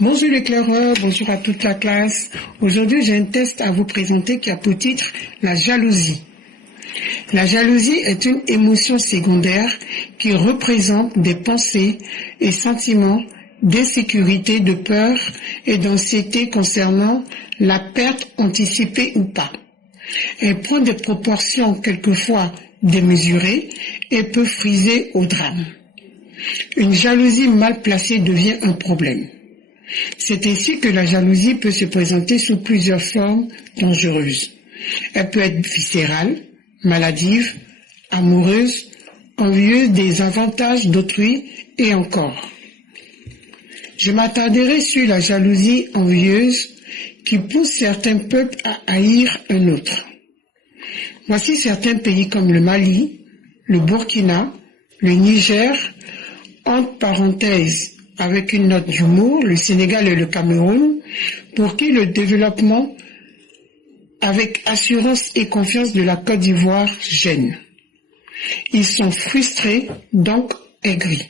Bonjour les claireurs, bonjour à toute la classe. Aujourd'hui, j'ai un test à vous présenter qui a pour titre la jalousie. La jalousie est une émotion secondaire qui représente des pensées et sentiments d'insécurité, de peur et d'anxiété concernant la perte anticipée ou pas. Elle prend des proportions quelquefois démesurées et peut friser au drame. Une jalousie mal placée devient un problème. C'est ainsi que la jalousie peut se présenter sous plusieurs formes dangereuses. Elle peut être viscérale, maladive, amoureuse, envieuse des avantages d'autrui et encore. Je m'attarderai sur la jalousie envieuse qui pousse certains peuples à haïr un autre. Voici certains pays comme le Mali, le Burkina, le Niger, entre parenthèses, avec une note d'humour, le Sénégal et le Cameroun, pour qui le développement avec assurance et confiance de la Côte d'Ivoire gêne. Ils sont frustrés, donc aigris.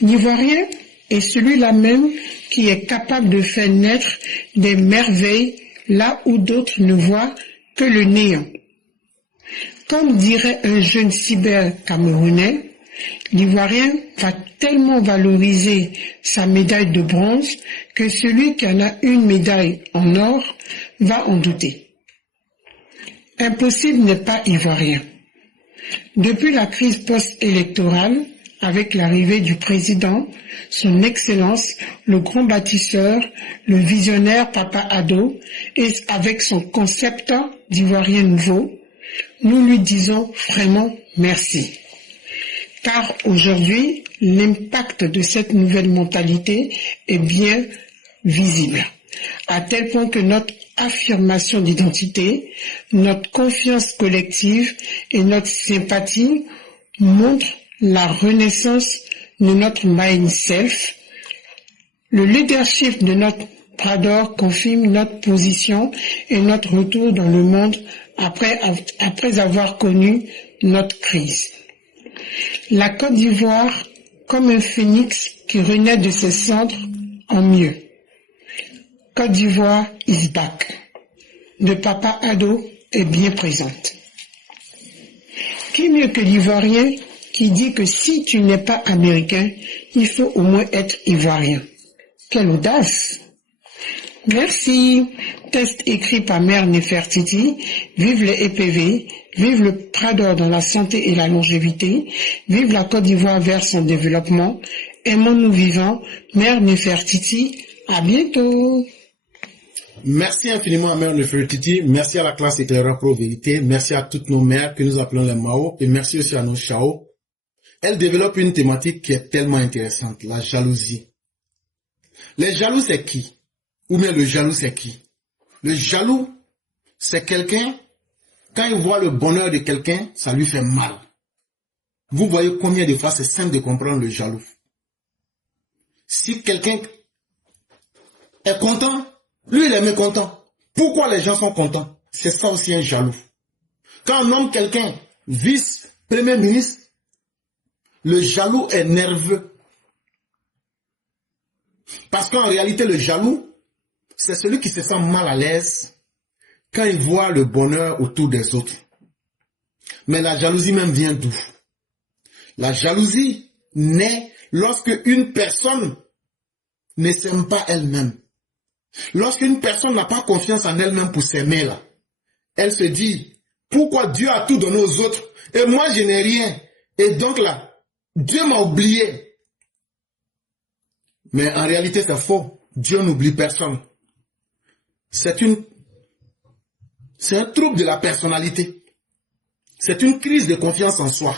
L'Ivoirien est celui-là même qui est capable de faire naître des merveilles là où d'autres ne voient que le néant. Comme dirait un jeune cyber-camerounais, l'Ivoirien va tellement valoriser sa médaille de bronze que celui qui en a une médaille en or va en douter. Impossible n'est pas ivoirien. Depuis la crise post-électorale, avec l'arrivée du président, son Excellence, le grand bâtisseur, le visionnaire Papa Ado, et avec son concept d'Ivoirien nouveau, nous lui disons vraiment merci. Car aujourd'hui, l'impact de cette nouvelle mentalité est bien visible, à tel point que notre affirmation d'identité, notre confiance collective et notre sympathie montrent la renaissance de notre mind self. Le leadership de notre Prador confirme notre position et notre retour dans le monde après avoir connu notre crise. La Côte d'Ivoire, comme un phénix qui renaît de ses cendres en mieux. Côte d'Ivoire is back. Le Papa Ado est bien présente. Qui mieux que l'Ivoirien qui dit que si tu n'es pas américain, il faut au moins être ivoirien. Quelle audace! Merci. Test écrit par Mère Nefertiti. Vive les EPV. Vive le Prador dans la santé et la longévité. Vive la Côte d'Ivoire vers son développement. Aimons-nous vivants. Mère Nefertiti. À bientôt. Merci infiniment à Mère Nefertiti. Merci à la classe éclaireur Pro Vérité. Merci à toutes nos mères que nous appelons les Mao. Et merci aussi à nos Chao. Elle développe une thématique qui est tellement intéressante. La jalousie. Les jaloux, c'est qui? Ou bien le jaloux, c'est qui? Le jaloux, c'est quelqu'un, quand il voit le bonheur de quelqu'un, ça lui fait mal. Vous voyez combien de fois c'est simple de comprendre le jaloux. Si quelqu'un est content, lui il est mécontent. Pourquoi les gens sont contents? C'est ça aussi un jaloux. Quand on nomme quelqu'un vice-premier ministre, le jaloux est nerveux. Parce qu'en réalité, le jaloux, c'est celui qui se sent mal à l'aise quand il voit le bonheur autour des autres. Mais la jalousie même vient d'où? La jalousie naît lorsque une personne ne s'aime pas elle-même. Lorsqu'une personne n'a pas confiance en elle-même pour s'aimer là, elle se dit, pourquoi Dieu a tout donné aux autres et moi je n'ai rien? Et donc là, Dieu m'a oublié. Mais en réalité c'est faux. Dieu n'oublie personne. C'est un trouble de la personnalité. C'est une crise de confiance en soi.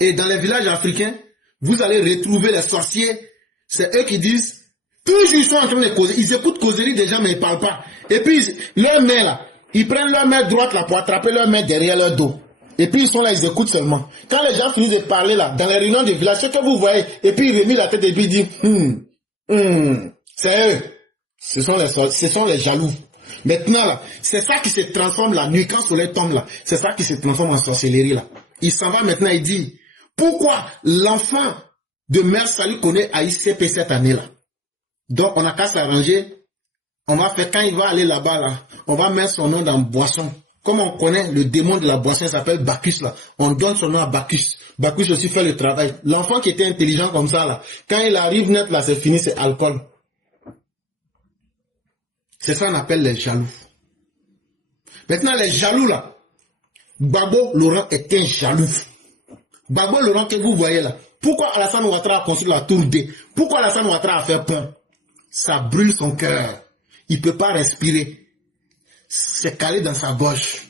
Et dans les villages africains, vous allez retrouver les sorciers. C'est eux qui disent, toujours ils sont en train de causer. Ils écoutent causerie des gens mais ils ne parlent pas. Et puis leur main là, ils prennent leur main droite là pour attraper leur main derrière leur dos. Et puis ils sont là, ils écoutent seulement. Quand les gens finissent de parler là, dans les réunions des villages, ce que vous voyez, et puis ils remettent la tête et puis ils disent, c'est eux. Ce sont les jaloux. Maintenant là, c'est ça qui se transforme la nuit quand le soleil tombe là. C'est ça qui se transforme en sorcellerie là. Il s'en va maintenant, il dit, pourquoi l'enfant de Mère Salut connaît AICP cette année là? Donc, on n'a qu'à s'arranger. On va faire, quand il va aller là-bas, là, on va mettre son nom dans boisson. Comme on connaît le démon de la boisson, il s'appelle Bacchus, là. On donne son nom à Bacchus. Bacchus aussi fait le travail. L'enfant qui était intelligent comme ça, là, quand il arrive net, là, c'est fini, c'est alcool. C'est ça qu'on appelle les jaloux. Maintenant, les jaloux, là, Gbagbo Laurent est un jaloux. Gbagbo Laurent que vous voyez là, pourquoi Alassane Ouattara a construit la tour D? Pourquoi Alassane Ouattara a fait pont? Ça brûle son cœur. Il ne peut pas respirer. C'est calé dans sa gorge.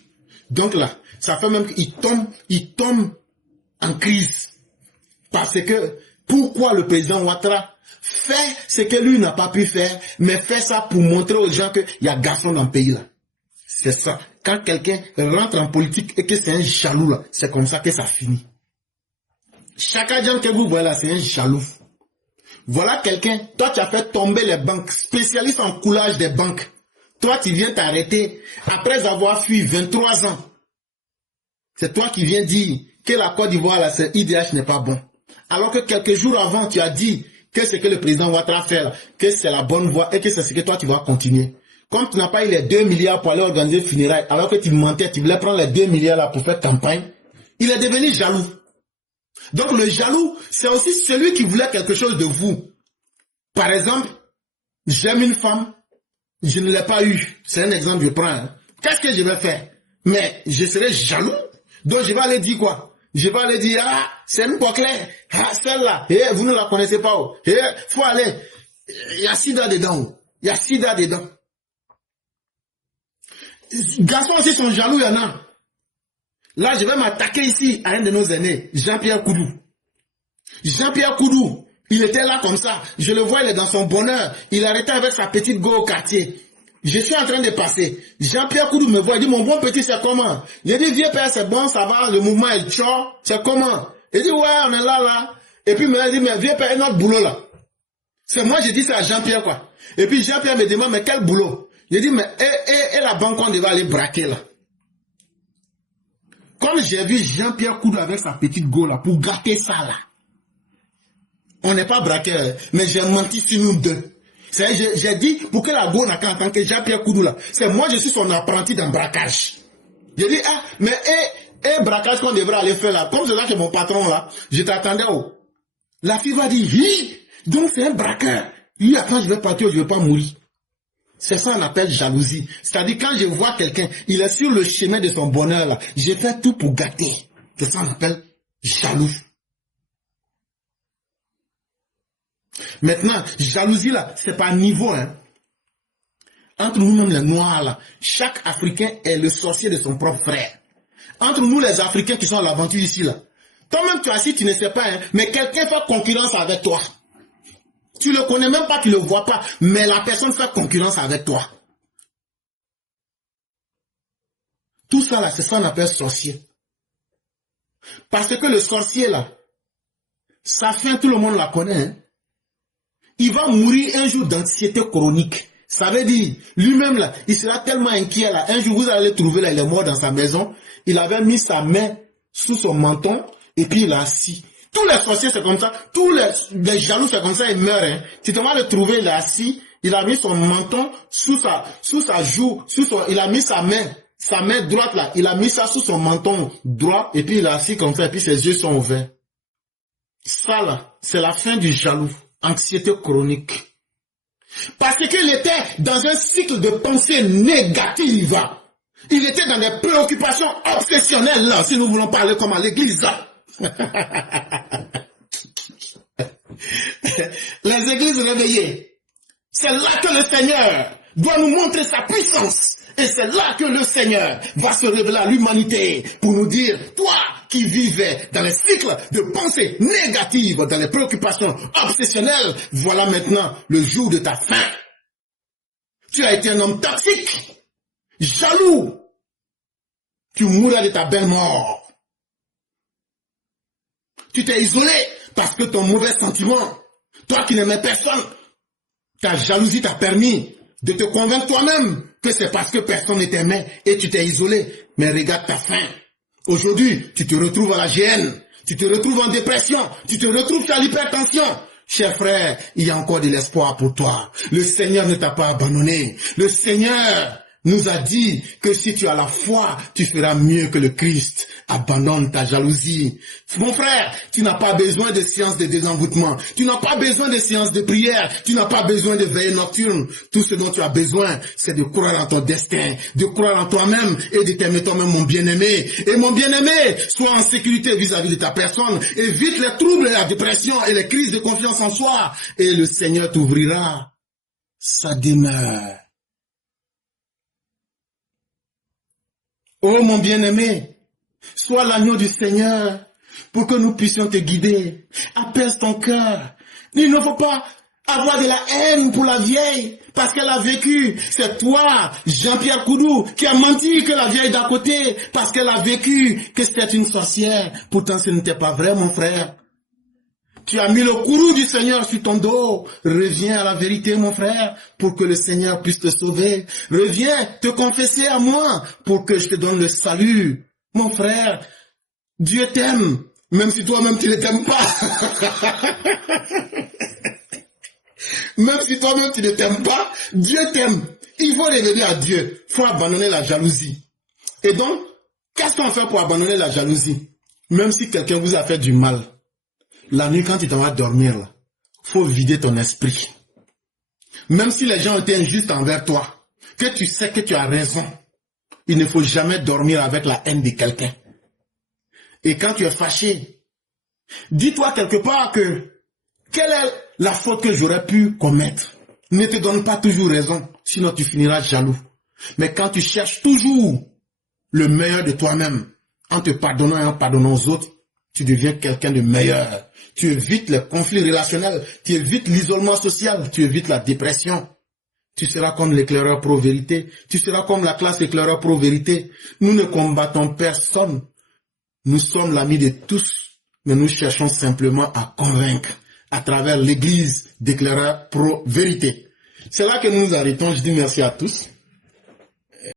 Donc là, ça fait même qu'il tombe en crise. Parce que, pourquoi le président Ouattara fait ce que lui n'a pas pu faire, mais fait ça pour montrer aux gens qu'il y a garçon dans le pays là. C'est ça. Quand quelqu'un rentre en politique et que c'est un jaloux là, c'est comme ça que ça finit. Chaque agent que vous voyez là, c'est un jaloux. Voilà quelqu'un, toi tu as fait tomber les banques, spécialiste en coulage des banques. Toi tu viens t'arrêter après avoir fui 23 ans. C'est toi qui viens dire que la Côte d'Ivoire là, c'est IDH n'est pas bon. Alors que quelques jours avant, tu as dit que c'est que le président Ouattara fait là, que c'est la bonne voie et que c'est ce que toi tu vas continuer. Comme tu n'as pas eu les 2 milliards pour aller organiser le funérailles, alors que tu mentais, tu voulais prendre les 2 milliards là pour faire campagne, il est devenu jaloux. Donc le jaloux, c'est aussi celui qui voulait quelque chose de vous. Par exemple, j'aime une femme, je ne l'ai pas eue. C'est un exemple que je prends. Hein. Qu'est-ce que je vais faire? Mais je serai jaloux. Donc je vais aller dire quoi? Je vais aller dire, ah, c'est une claire. Ah, celle-là, vous ne la connaissez pas. Faut aller. Il y a sida dedans. Il y a sida dedans. Garçons aussi sont jaloux, il y en a. Là, je vais m'attaquer ici à un de nos aînés, Jean-Pierre Koudou. Jean-Pierre Koudou, il était là comme ça. Je le vois, il est dans son bonheur. Il arrêtait avec sa petite go au quartier. Je suis en train de passer. Jean-Pierre Koudou me voit, il dit, mon bon petit, c'est comment? J'ai dit, vieux père, c'est bon, ça va, le mouvement est chaud, c'est comment? Il dit, ouais, on est là, là. Et puis, il me dit, mais vieux père, notre boulot, là. C'est moi, j'ai dit ça à Jean-Pierre, quoi. Et puis, Jean-Pierre me demande, mais quel boulot? J'ai dit, mais, et la banque, on devait aller braquer, là. Comme j'ai vu Jean-Pierre Koudou avec sa petite go, là, pour gâter ça, là. On n'est pas braqué, mais j'ai menti sur nous deux. J'ai dit, pour que la go n'a qu'en tant que Jean-Pierre Koudou là, c'est moi, je suis son apprenti dans braquage. J'ai dit, ah, mais braquage qu'on devrait aller faire là, comme c'est là que mon patron là, je t'attendais où? La fille va dire, oui, donc c'est un braqueur. Oui, attends, je vais partir, je ne vais pas mourir. C'est ça qu'on appelle jalousie. C'est-à-dire, quand je vois quelqu'un, il est sur le chemin de son bonheur là, j'ai fait tout pour gâter. C'est ça qu'on appelle jaloux. Maintenant, jalousie là, c'est par niveau, hein. Entre nous-mêmes les Noirs là, chaque Africain est le sorcier de son propre frère. Entre nous les Africains qui sont à l'aventure ici là, toi-même tu as assis, tu ne sais pas, hein, mais quelqu'un fait concurrence avec toi. Tu le connais même pas, tu le vois pas, mais la personne fait concurrence avec toi. Tout ça là, c'est ça qu'on appelle sorcier. Parce que le sorcier là, sa fin, tout le monde la connaît, hein. Il va mourir un jour d'anxiété chronique. Ça veut dire, lui-même là, il sera tellement inquiet là. Un jour, vous allez le trouver là, il est mort dans sa maison. Il avait mis sa main sous son menton et puis il a assis. Tous les sorciers, c'est comme ça. Tous les jaloux, c'est comme ça, ils meurent. Hein. Tu te vas le trouver, il est assis. Il a mis son menton sous sa joue, il a mis sa main droite là. Il a mis ça sous son menton droit et puis il est assis comme ça et puis ses yeux sont ouverts. Ça là, c'est la fin du jaloux. Anxiété chronique. Parce qu'il était dans un cycle de pensée négative. Il était dans des préoccupations obsessionnelles, là, si nous voulons parler comme à l'église. Les églises réveillées. C'est là que le Seigneur doit nous montrer sa puissance. Et c'est là que le Seigneur va se révéler à l'humanité pour nous dire, toi qui vivais dans les cycles de pensée négative, dans les préoccupations obsessionnelles, voilà maintenant le jour de ta fin. Tu as été un homme toxique, jaloux. Tu mourras de ta belle mort. Tu t'es isolé parce que ton mauvais sentiment, toi qui n'aimais personne, ta jalousie t'a permis de te convaincre toi-même que c'est parce que personne ne t'aimait et tu t'es isolé. Mais regarde ta fin. Aujourd'hui, tu te retrouves à la GN, tu te retrouves en dépression, tu te retrouves à l'hypertension. Cher frère, il y a encore de l'espoir pour toi. Le Seigneur ne t'a pas abandonné. Le Seigneur nous a dit que si tu as la foi, tu feras mieux que le Christ. Abandonne ta jalousie. Mon frère, tu n'as pas besoin de séances de désenvoûtement. Tu n'as pas besoin de séances de prière. Tu n'as pas besoin de veillées nocturnes. Tout ce dont tu as besoin, c'est de croire en ton destin, de croire en toi-même et de t'aimer toi-même, mon bien-aimé. Et mon bien-aimé, sois en sécurité vis-à-vis de ta personne. Évite les troubles, la dépression et les crises de confiance en soi. Et le Seigneur t'ouvrira sa demeure. Oh mon bien-aimé, sois l'agneau du Seigneur pour que nous puissions te guider. Apaise ton cœur. Il ne faut pas avoir de la haine pour la vieille parce qu'elle a vécu. C'est toi, Jean-Pierre Koudou, qui a menti que la vieille d'à côté parce qu'elle a vécu que c'était une sorcière. Pourtant, ce n'était pas vrai, mon frère. Tu as mis le courroux du Seigneur sur ton dos. Reviens à la vérité, mon frère, pour que le Seigneur puisse te sauver. Reviens te confesser à moi pour que je te donne le salut. Mon frère, Dieu t'aime, même si toi-même tu ne t'aimes pas. Même si toi-même tu ne t'aimes pas, Dieu t'aime. Il faut revenir à Dieu. Il faut abandonner la jalousie. Et donc, qu'est-ce qu'on fait pour abandonner la jalousie? Même si quelqu'un vous a fait du mal, la nuit, quand tu t'en vas dormir, là, faut vider ton esprit. Même si les gens étaient injustes envers toi, que tu sais que tu as raison, il ne faut jamais dormir avec la haine de quelqu'un. Et quand tu es fâché, dis-toi quelque part que quelle est la faute que j'aurais pu commettre? Ne te donne pas toujours raison, sinon tu finiras jaloux. Mais quand tu cherches toujours le meilleur de toi-même, en te pardonnant et en pardonnant aux autres, tu deviens quelqu'un de meilleur. Tu évites les conflits relationnels, tu évites l'isolement social, tu évites la dépression. Tu seras comme l'éclaireur pro-vérité, tu seras comme la classe éclaireur pro-vérité. Nous ne combattons personne. Nous sommes l'ami de tous, mais nous cherchons simplement à convaincre à travers l'église d'éclaireur pro-vérité. C'est là que nous nous arrêtons. Je dis merci à tous.